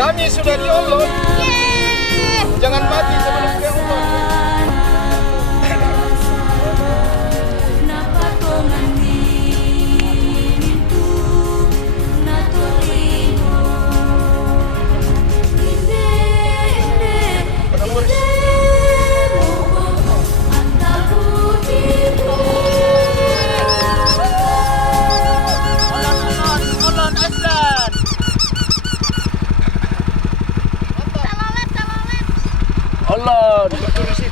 Kami sudah diolong. Jangan mati sebelum dia ulon. Allah, duduk dulu sih.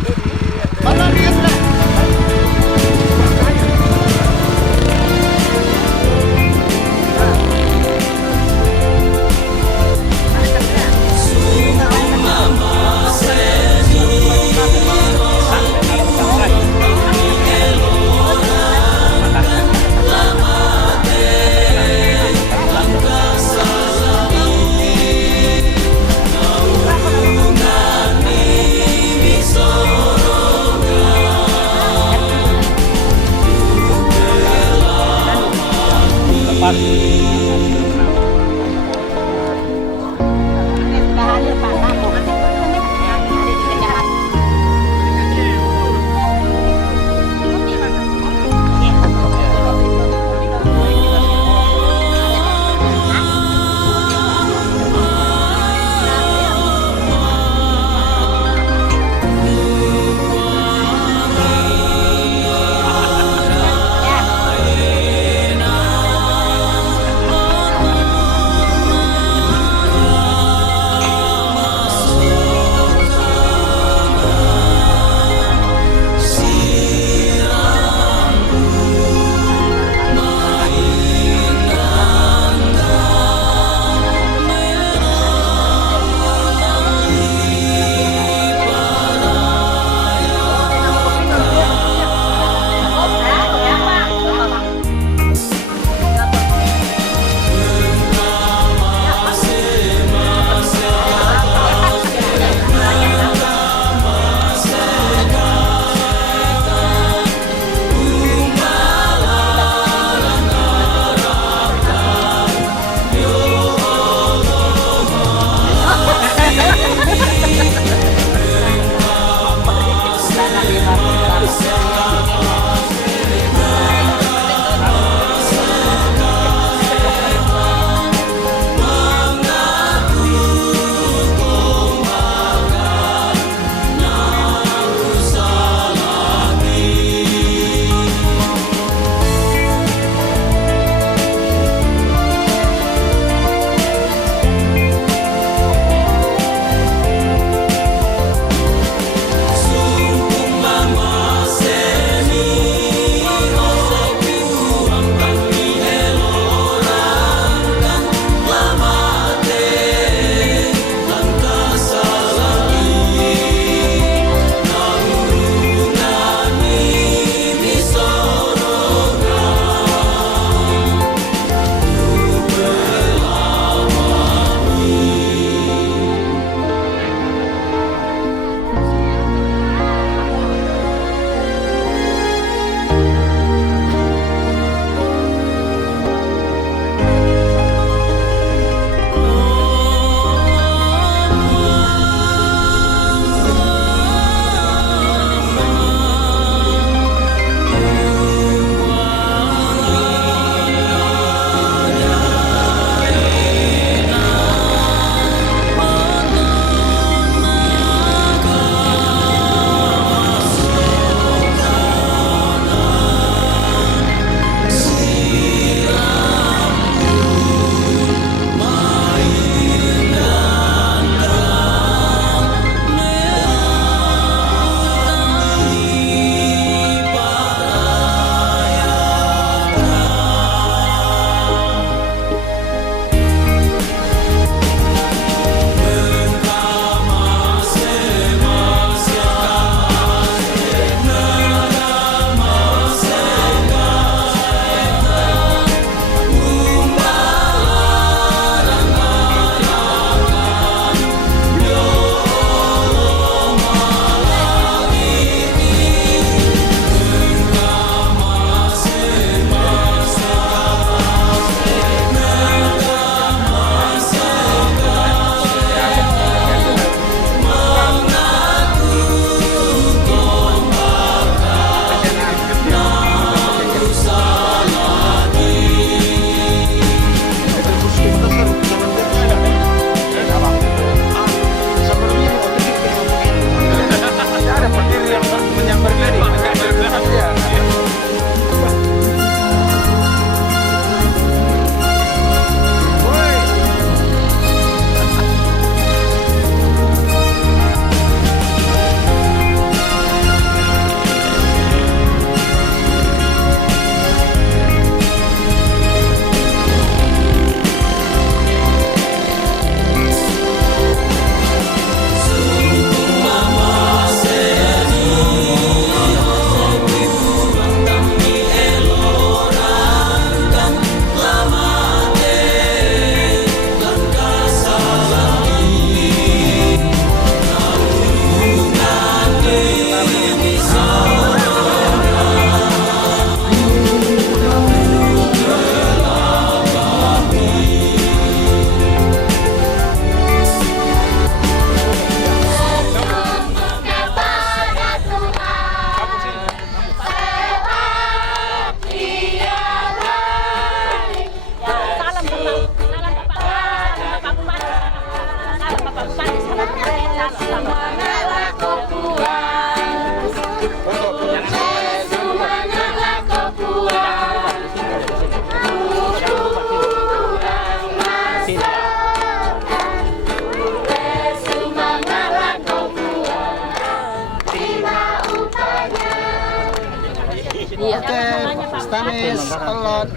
God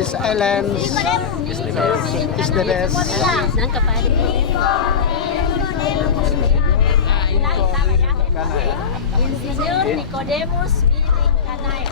is islands is the best. Insinyur Nikodemus Giring Kanai.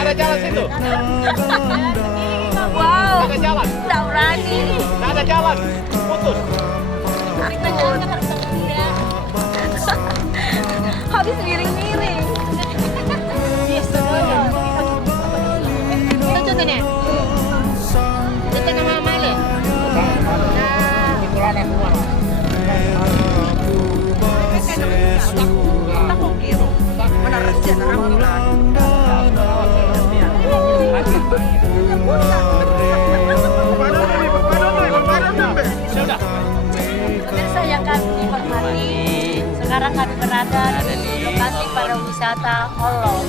Ada jalan situ. Wow, Ada jalan. nggak berani. Nggak ada jalan. Putus. Habis miring-miring. Itu contohnya. Itu nama mana? Pemirsa yang kami hormati, sekarang kami berada di lokasi pariwisata Hollow.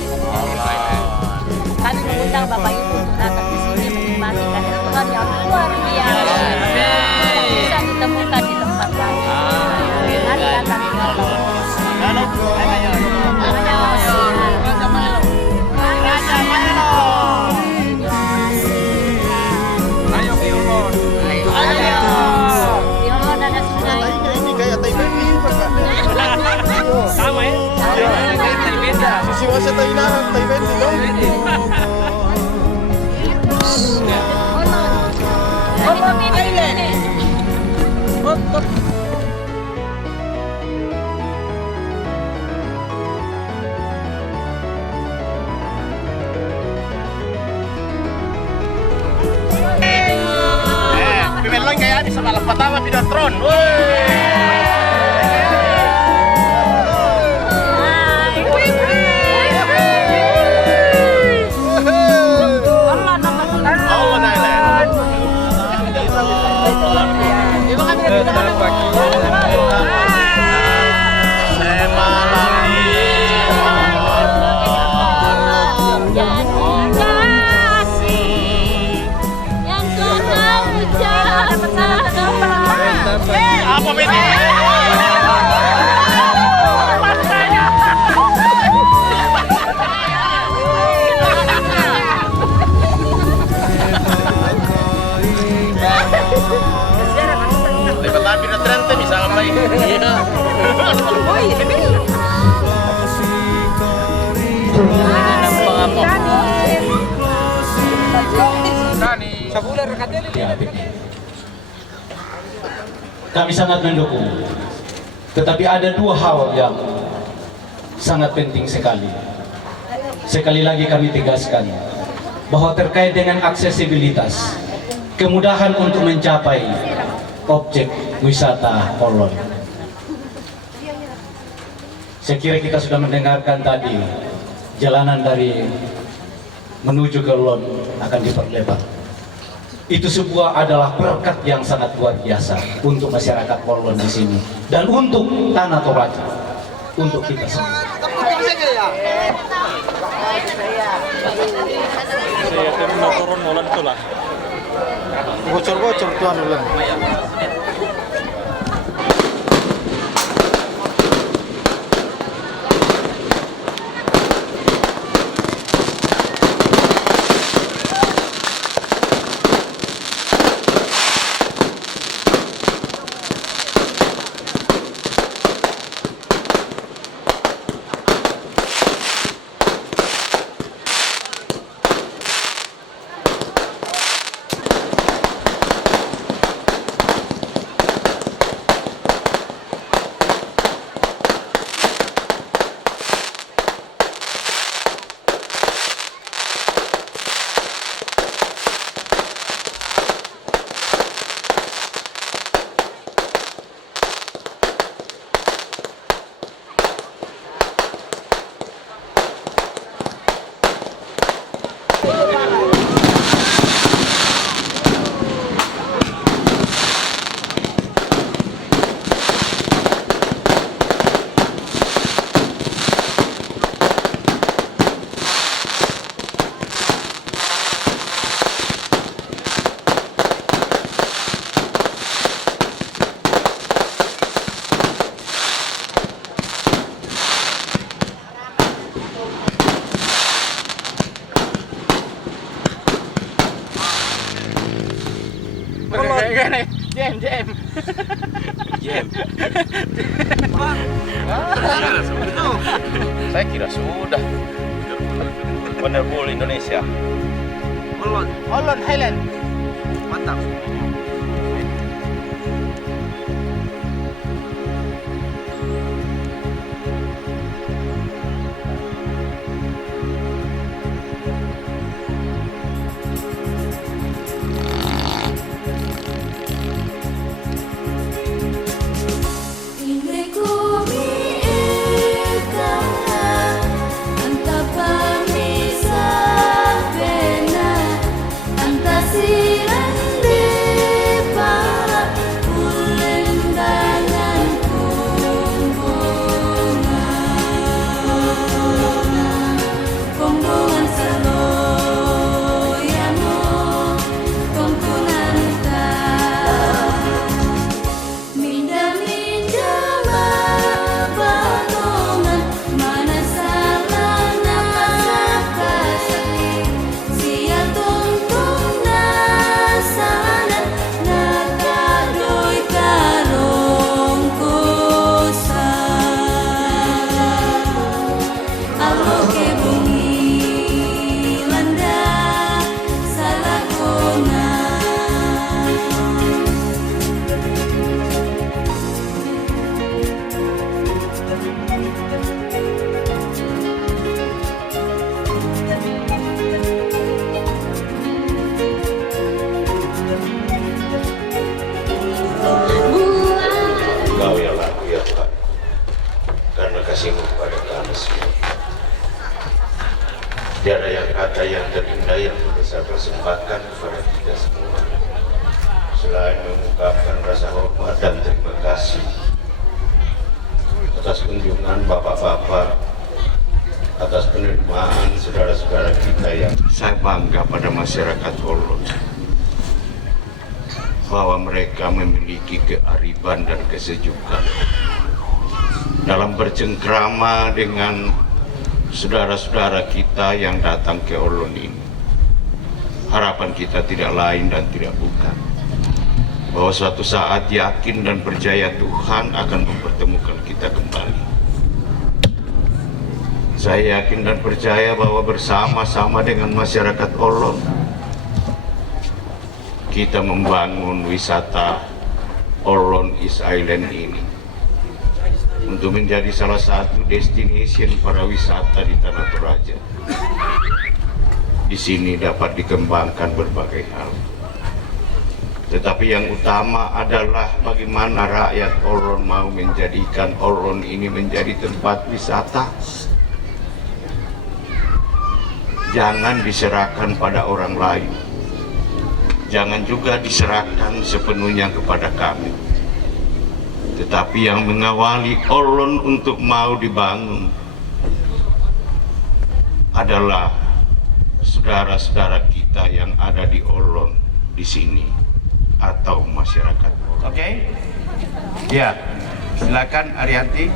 Kami mengundang Bapak Ibu untuk datang di sini menikmati kehadiran yang luar biasa. Tidak bisa ditemukan di tempat lain. Mari datang ke Hollow. Ini kayak Taibendi bukan Kak? Sama ya? Sisi wasa Taibendi dong. Pimelon kayak bisa malah pertama Videotron. Apa ini? Lepas habis tren tu bisa apa ini? Kami sangat mendukung, tetapi ada dua hal yang sangat penting sekali. Sekali lagi kami tegaskan bahwa terkait dengan aksesibilitas, kemudahan untuk mencapai objek wisata Holon. Saya kira kita sudah mendengarkan tadi, jalanan dari menuju ke Holon akan diperlebar. Itu sebuah adalah berkat yang sangat luar biasa untuk masyarakat Holon di sini dan untuk Tanah Toraja, untuk kita semua. Saya terima turun Holon itu lah. Bocor-bocor tuan ulang. Jam. Jem. Saya kira sudah. Wonderful Indonesia. Holland Highland. Mantap. Engkau yang aku ya Tuhan, karena kasih-Mu kepada kami semua. Tiada yang kata yang terindah yang bisa persembahkan kepada kita semua, selain mengungkapkan rasa hormat dan terima kasih atas kunjungan bapak-bapak, atas penerimaan saudara-saudara kita yang saya bangga pada masyarakat Holland, bahwa mereka memiliki kearifan dan kesejukan dalam bercengkrama dengan saudara-saudara kita yang datang ke Holland ini. Harapan kita tidak lain dan tidak bukan bahwa suatu saat yakin dan percaya Tuhan akan mempertemukan kita kembali. Saya yakin dan percaya bahwa bersama-sama dengan masyarakat Holland kita membangun wisata Holland East Island ini untuk menjadi salah satu destination para wisata di Tanah Toraja. Di sini dapat dikembangkan berbagai hal, tetapi yang utama adalah bagaimana rakyat Holland mau menjadikan Holland ini menjadi tempat wisata. Jangan diserahkan pada orang lain, jangan juga diserahkan sepenuhnya kepada kami, tetapi yang mengawali Holland untuk mau dibangun adalah saudara-saudara kita yang ada di Holland di sini atau masyarakat. Oke. Ya, silakan Arianti.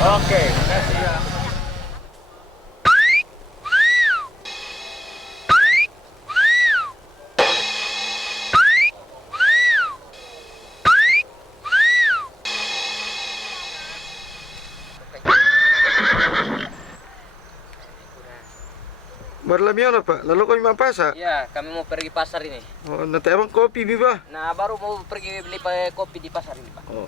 Oke, makasih ya. Berlamian Pak, lalu kau mau pasar? Iya, kami mau pergi pasar ini. Oh, nanti abang kopi biba. Nah, baru mau pergi beli kopi di pasar ini, Pak. Oh.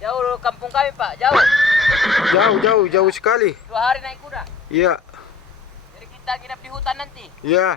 Jauh kampung kami, Pak, jauh. Jauh sekali. 2 hari naik kuda. Iya, Jadi kita nginap di hutan nanti. iya.